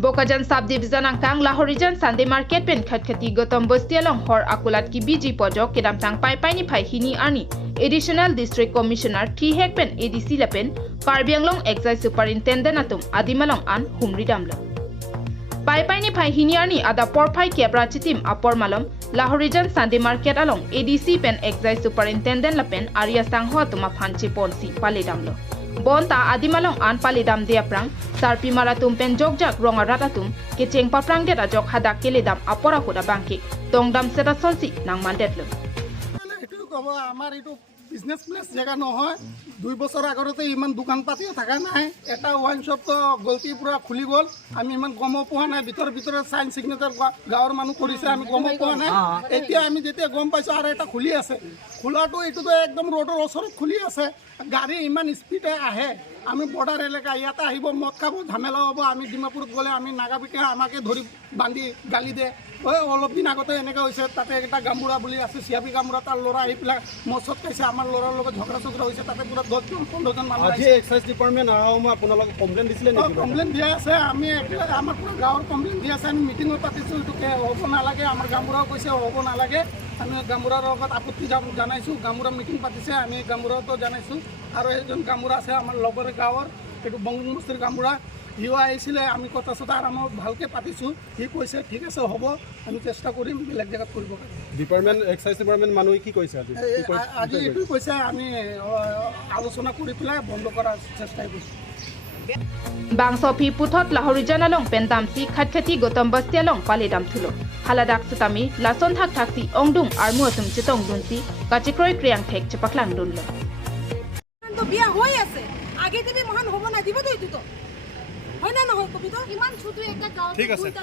Bokajan subdivision angkang Lahorijan Sunday Market pen khat-khati Gotam Bostialong Hor akulat ki biji pojok kedam tang pai ni phai hini ani additional district commissioner T hek pen ADC lapen Karbianglong excise superintendent atum adimalong an humri damla pai ni phai hini ani ada porphai kebra chitim apor malom Lahorijan Sunday Market along ADC pen excise superintendent lapen Arya Sangho tuma phanche ponsi pale damlo Bonta adimalong an palidam diaprang sarpi maratum pen jogjak ronga ratatum kecheng paprang det ajok hadak keledam apora koda bangke tngdamset sonsi nang mandetlo etu kobo amar etu business place jaga নহয় 2 বছৰ আগতে ইমান দোকান পাতি থাকা নাই এটা wine shop তো গলতি পুরা খুলি গল আমি ইমান গম পোৱা নাই ভিতৰ সাইন সিগনেচাৰ গাঁৱৰ মানুহ কৰিছে আমি গম পোৱা নাই এতিয়া আমি যেতিয়া গম পাইছো আৰু এটা খুলি আছে খোলাটো এটো তো একদম ৰোডৰ ওচৰত খুলি আছে গাড়ী ইমান স্পিডে আহে আমি বৰ্ডাৰ এলেকা ইয়াতে আহিব মদ খাব ঝামেলা হ'ব আমি ডিমাপুৰত গলে আমি নাগাবিকে আমাকে ধৰি বান্ধি গালি দে ওই অলপ দিন আগতে এনেকা হৈছে তাতে একটা গামুৰা বুলি আছে সিয়াবি গামুৰা তাৰ লৰা আহি পেলাই মচত খাইছে আমাৰ লৰাৰ লগত ঝগড়া হৈছে তাতে পুৰা 10-15 জন মানুহ আজি এক্সাইজ ডিপাৰ্টমেণ্ট আৰু মই আপোনালোকক কমপ্লেইন দিছিলে নেকি কমপ্লেইন দিয়া আছে আমি আমাৰ পুৰা গাঁৱৰ কমপ্লেইন দিয়া আছে আমি মিটিঙত পাতিছো এইটোকে হ'ব নালাগে আমাৰ গামুৰাও কৈছে হ'ব নালাগে আমি গামুৰাৰ লগত আপত্তি জনাইছো গামুৰা মিটিং পাতিছে আমি গামুৰাতো জনাইছো আৰু এজন গামুৰা আছে আমাৰ লগৰে গাঁৱৰ এইটো বংগমস্তিৰ গামুৰা হিও আহিছিলে আমি কথা চথা আমি ভালকে পাতিছো সি কৈছে ঠিক আছে হ'ব আমি চেষ্টা কৰিম বেলেগ জায়গাত কৰিব ডিপাৰ্টমেণ্ট এক্সাইজ ডিপাৰ্টমেণ্ট মানুহে কি কৈছে আজি এইটো কৈছে আমি আলোচনা কৰি পেলাই বন্ধ কৰাৰ চেষ্টা কৰিছো Bangsopi puthot Lahorijan along pendamsi khat-khati Gotam Bostialong palidam thulo haladak sutami lason thak-thakti ongdung armu atum chitong dunsi kachikroi kriang thek chapaklang dunlo তো বিয়া হৈ আছে আগে যদি মহান হ'ব না দিব তো এইটো হয় না নহয় কবি তো ইমান ছোটো একটা গাঁও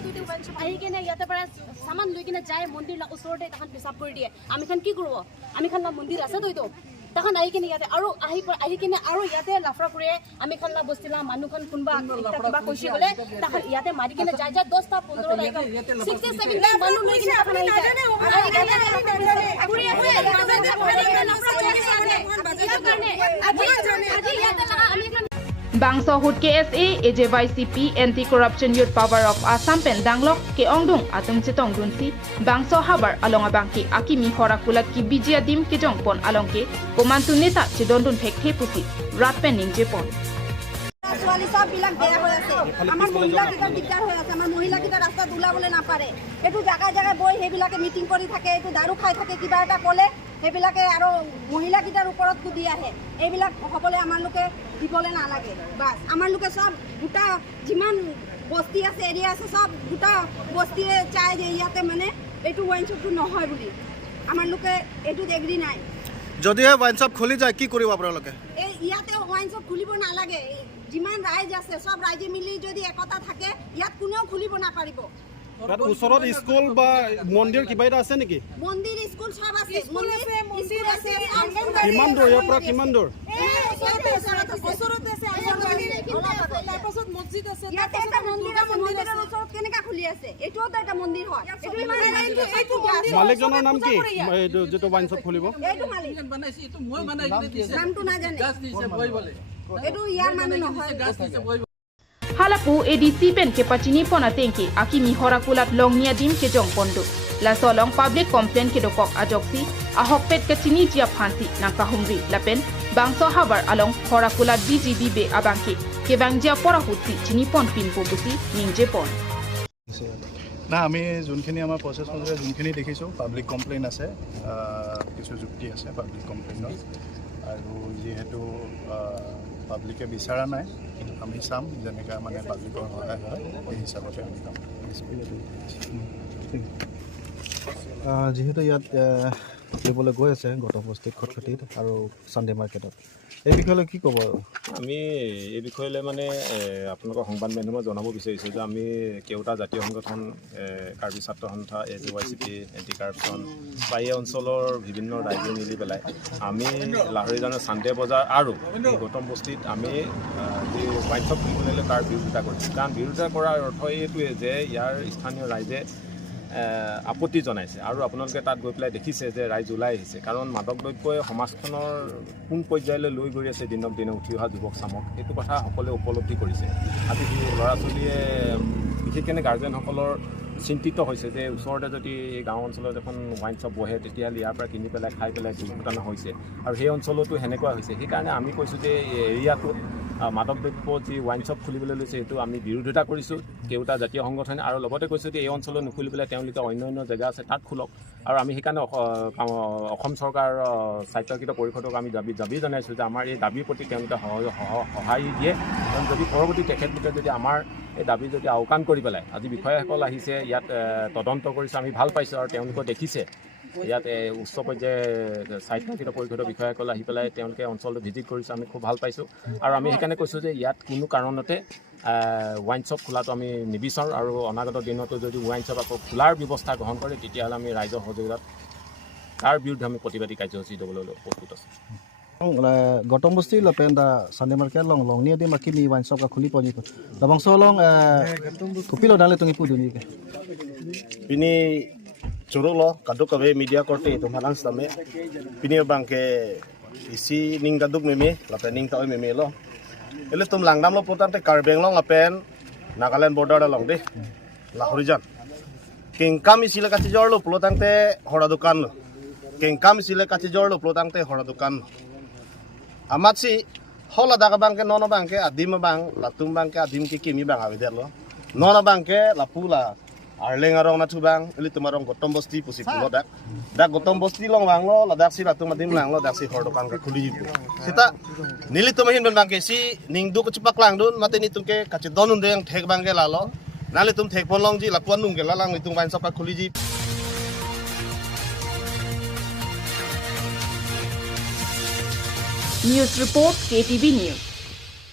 দুইটা ওয়াইন শপ আহি কেনে ইয়াতে পৰা সামান লৈ কিনে যায় মন্দিৰ ওচৰতে তাহান পিসাব কৰি দিয়ে আমি খান কি কৰিব আমি খান মন্দিৰ আছে তো তাহান আহি কিনে ইয়াতে আৰু আহি কিনে আৰু ইয়াতে লাফৰা কৰে আমি খান বস্তিলা মানুহখন কোনবা কিবা কৈছে বলে তাহান ইয়াতে মাৰি কিনে যায় 10টা 15টা 67টা মানুহ লৈ কিনে তাহান আহি Bangso Hut KSA AJYCP Anti Corruption Youth Power of Assam pen danglok ke ongdung atum chitong dunsi Bangso Habar alonga bangki Akimi Hor akulat ki biji adim ke jongpon alongke komantu neta chidondun phekhe pusi rat pen ningje pon ছোৱালী সব বিলাক বেয়া হৈ আছে আমাৰ মহিলা কিটা দিগদাৰ হৈ আছে আমাৰ মহিলা কিটা ৰাস্তা দুলাবলৈ নাপাৰে এটো জায়গা জায়গা বই হেবিলাকে মিটিং কৰি থাকে এটো দাৰু খাই থাকে কিবা এটা ক'লে হেবিলাকে আৰু মহিলা কিটাৰ ওপৰত কুদি আহে এইবিলাক হ'বলে আমাৰ লোকে দিবলে নালাগে বাস আমাৰ লোকে সব দুটা যিমান বস্তি আছে এৰিয়া আছে সব দুটা বস্তিয়ে চাই যে ইয়াতে মানে এটো ওয়াইন শপটো নহয় বুলি আমাৰ লোকে এটো এগ্ৰি নাই যদি ওয়াইন শপ খুলি যায় কি কৰিব আপোনালোকে এই ইয়াতে ওয়াইন শপ খুলিব নালাগে যিমান ৰাইজ আছে সব ৰাইজে মিলি যদি একতা থাকে ইয়াত কোনেও খুলিব নাপাৰিব তাত ওচৰত স্কুল বা মন্দিৰ কিবা এটা আছে নেকি মন্দিৰ স্কুল সব আছে মন্দিৰ আছে কিমান দূৰ ইয়াৰ পৰা কিমান দূৰ ওচৰতে আছে তাৰপাছত মছজিদ আছে ইয়াতে এটা মন্দিৰ আছে মন্দিৰৰ ওচৰত কেনেকা খুলি আছে এটোও তো এটা মন্দিৰ হয় এটো ইমান এইটো মালিকজনৰ নাম কি এইটো যেটো ওয়াইন শপ খুলিব এইটো মালিক বনাইছে এইটো মই বনাই কিনে দিছে নামটো না জানে গাছ দিছে বই বলে এটো ইয়াৰ মানুহ নহয় গাছ দিছে বই Halapu ADC pen ke pachini pona tengke Akimi Hor akulat long niadim ke jong pondo la solong public complaint ke dokok ajoksi ahok pet ke chini jia phansi nang kahumri lapen Bangso Habar along Hor akulat BGB be abangke ke bangjia pora hutsi chini pon pin po busi ningje pon না আমি যোনখিনি আমাৰ process মতে যোনখিনি দেখিছোঁ public complain আছে কিছু যুক্তি আছে পাব্লিক কমপ্লেইনৰ আৰু যিহেতু পাব্লিকে বিচৰা নাই আমি চাম যেনেকৈ মানে পাব্লিকৰ সহায় হয় সেই হিচাপতে আমি কাম যিহেতু ইয়াত খুলিবলৈ গৈ আছে গত বস্তিত খটখটিত আৰু চানডে মাৰ্কেটত এই বিষয়লৈ কি ক'ব আমি এই বিষয়লৈ মানে আপোনালোকৰ সংবাদ মাধ্যমত জনাব বিচাৰিছোঁ যে আমি কেওটা জাতীয় সংগঠন কাৰ্বি ছাত্ৰ সন্থা AJYCP এণ্টি কাৰাপশ্যন বা এই অঞ্চলৰ বিভিন্ন ৰাইজে মিলি পেলাই আমি লাহৰিজানৰ চানডে বজাৰ আৰু গৌতম বস্তিত আমি যি ওয়াইন শ্বপ খুলিবলৈ তাৰ বিৰোধিতা কৰিছোঁ কাৰণ বিৰোধিতা কৰাৰ অৰ্থ এইটোৱে যে ইয়াৰ স্থানীয় ৰাইজে আপত্তি জনাইছে আৰু আপোনালোকে তাত গৈ পেলাই দেখিছে যে ৰাইজ ওলাই আহিছে কাৰণ মাদক দ্ৰব্যই সমাজখনৰ কোন পৰ্যায়লৈ লৈ গৈ আছে দিনক দিনে উঠি অহা যুৱক চামক এইটো কথা সকলোৱে উপলব্ধি কৰিছে আজি ল'ৰা ছোৱালীয়ে সেইকাৰণে গাৰ্জেনসকলৰ চিন্তিত হৈছে যে ওচৰতে যদি এই গাঁও অঞ্চলত এখন ৱাইন শ্বপ বহে তেতিয়াহ'লে ইয়াৰ পৰা কিনি পেলাই খাই পেলাই দুৰ্ঘটনা হৈছে আৰু সেই অঞ্চলতো সেনেকুৱা হৈছে সেইকাৰণে আমি কৈছোঁ যে এই এৰিয়াটোত মাদক দ্ৰব্য যি ৱাইন শ্বপ খুলিবলৈ লৈছে সেইটো আমি বিৰোধিতা কৰিছোঁ কেওটা জাতীয় সংগঠনে আৰু লগতে কৈছোঁ যে এই অঞ্চলত নুখুলি পেলাই তেওঁলোকে অন্য জেগা আছে তাত খোলক আৰু আমি সেইকাৰণে অসম চৰকাৰৰ স্বায়ত্তশাসিত পৰিষদক আমি দাবী জনাইছোঁ যে আমাৰ এই দাবীৰ প্ৰতি তেওঁলোকে সহায় দিয়ে কাৰণ যদি পৰৱৰ্তী তেখেতলোকে যদি আমাৰ এই দাবী যদি আওকাণ কৰি পেলাই আজি বিষয়াসকল আহিছে ইয়াত তদন্ত কৰিছে আমি ভাল পাইছোঁ আৰু তেওঁলোকে দেখিছে ইয়াত উচ্চ পৰ্যায়ৰ স্বায়ত্তশাসিত পৰিষদৰ বিষয়াসকল আহি পেলাই তেওঁলোকে অঞ্চলটো ভিজিট কৰিছে আমি খুব ভাল পাইছোঁ আৰু আমি সেইকাৰণে কৈছোঁ যে ইয়াত কোনো কাৰণতে ৱাইন শ্বপ খোলাটো আমি নিবিচাৰোঁ আৰু অনাগত দিনতো যদি ৱাইন শ্বপ আকৌ খোলাৰ ব্যৱস্থা গ্ৰহণ কৰে তেতিয়াহ'লে আমি ৰাইজৰ সহযোগিতাত তাৰ বিৰুদ্ধে আমি প্ৰতিবাদী কাৰ্যসূচী দিবলৈ প্ৰস্তুত আছোঁ gotong besti la penda Sunday market long ni dia Akimi wine shop ka khuli poni labang so long kupilo dale tungi pu duni ke ini churu lo kaduk kabe media korte to malang stame pini bangke isi ning kaduk meme la ning tawi meme lo ele tum langdam lo putan te karbeng long la pen Nagaland border long de la horizon king kam isi le kachi jor lo pulotang te hora dukan lo king kam isi le kachi jor lo pulotang te hora dukan amat si hola daga bangke nono bangke adim bang latung bangke adim ki kimi bang abider lo nono bangke la pula arleng arong na tubang ili tumarong gotong bosti pusi pulo dak gotong bosti long bang lo ladak si latung adim lang lo dak si hordokan ka kuli jibu sita nili tumahin don bangke si ningdu ko cepak lang dun mate ni tungke kaci donun de yang thek bangke lalo nali tum thek pon long ji lapuan nung ke lalang ni tung bain sop ka kuli jib News Report KTV News